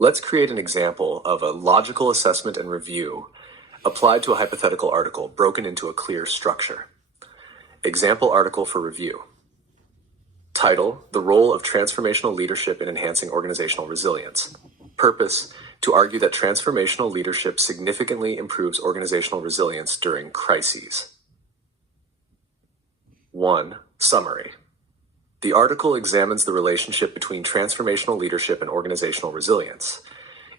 Let's create an example of a logical assessment and review applied to a hypothetical article broken into a clear structure. Example article for review. Title: The Role of Transformational Leadership in Enhancing Organizational Resilience. Purpose: to argue that transformational leadership significantly improves organizational resilience during crises. 1. Summary. The article examines the relationship between transformational leadership and organizational resilience.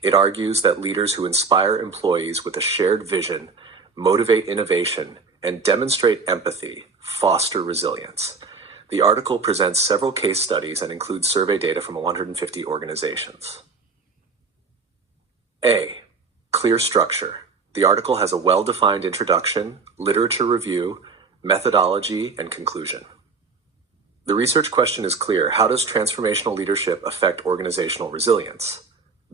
It argues that leaders who inspire employees with a shared vision, motivate innovation, and demonstrate empathy foster resilience. The article presents several case studies and includes survey data from 150 organizations. A. Clear structure. The article has a well-defined introduction, literature review, methodology, and conclusion. The research question is clear. How does transformational leadership affect organizational resilience?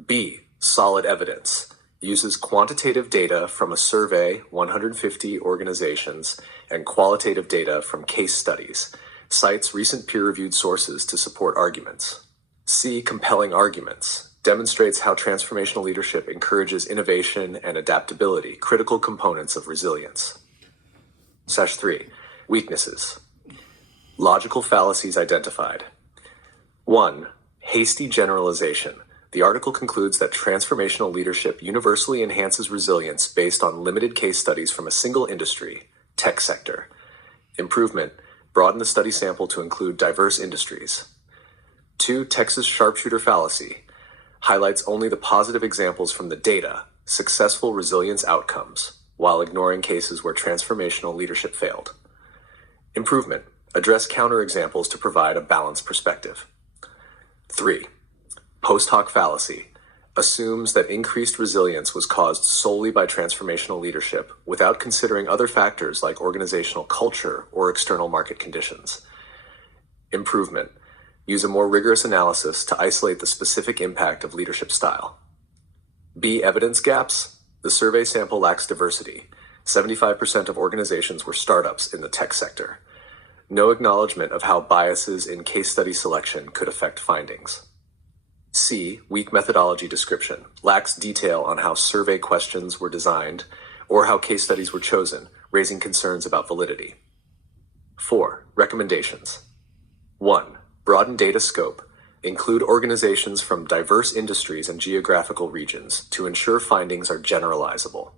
B. Solid evidence. Uses quantitative data from a survey, 150 organizations, and qualitative data from case studies. Cites recent peer-reviewed sources to support arguments. C. Compelling arguments. Demonstrates how transformational leadership encourages innovation and adaptability, critical components of resilience. 3. Weaknesses. Logical fallacies identified. 1. Hasty generalization. The article concludes that transformational leadership universally enhances resilience based on limited case studies from a single industry, tech sector. Improvement: broaden the study sample to include diverse industries. 2. Texas sharpshooter fallacy. Highlights only the positive examples from the data, successful resilience outcomes, while ignoring cases where transformational leadership failed. Improvement: address counterexamples to provide a balanced perspective. 3. Post hoc fallacy. Assumes that increased resilience was caused solely by transformational leadership without considering other factors like organizational culture or external market conditions. Improvement: use a more rigorous analysis to isolate the specific impact of leadership style. B. Evidence gaps. The survey sample lacks diversity. 75% of organizations were startups in the tech sector. No acknowledgement of how biases in case study selection could affect findings. C. Weak methodology description. Lacks detail on how survey questions were designed or how case studies were chosen, raising concerns about validity. 4. Recommendations. 1. Broaden data scope. Include organizations from diverse industries and geographical regions to ensure findings are generalizable.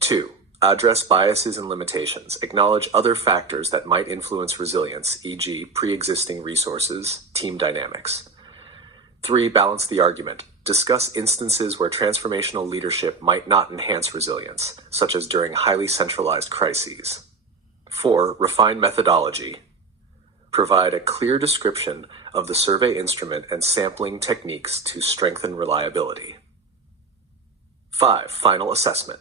2. Address biases and limitations. Acknowledge other factors that might influence resilience, e.g., pre-existing resources, team dynamics. 3. Balance the argument. Discuss instances where transformational leadership might not enhance resilience, such as during highly centralized crises. 4. Refine methodology. Provide a clear description of the survey instrument and sampling techniques to strengthen reliability. 5. Final assessment.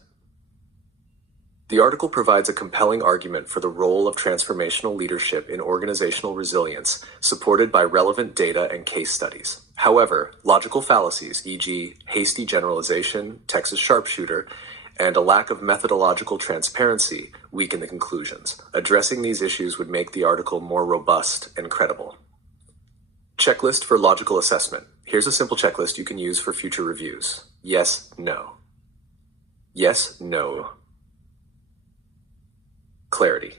The article provides a compelling argument for the role of transformational leadership in organizational resilience, supported by relevant data and case studies. However, logical fallacies, e.g., hasty generalization, Texas sharpshooter, and a lack of methodological transparency weaken the conclusions. Addressing these issues would make the article more robust and credible. Checklist for logical assessment. Here's a simple checklist you can use for future reviews. Yes, no. Yes, no. Clarity.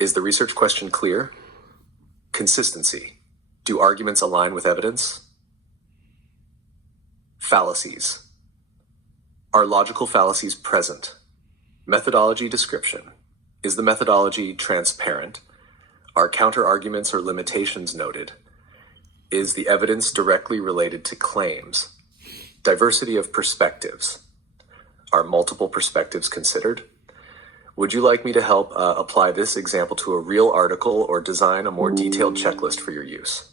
Is the research question clear? Consistency. Do arguments align with evidence? Fallacies. Are logical fallacies present? Methodology description. Is the methodology transparent? Are counter-arguments or limitations noted? Is the evidence directly related to claims? Diversity of perspectives. Are multiple perspectives considered? Would you like me to help apply this example to a real article or design a more detailed checklist for your use?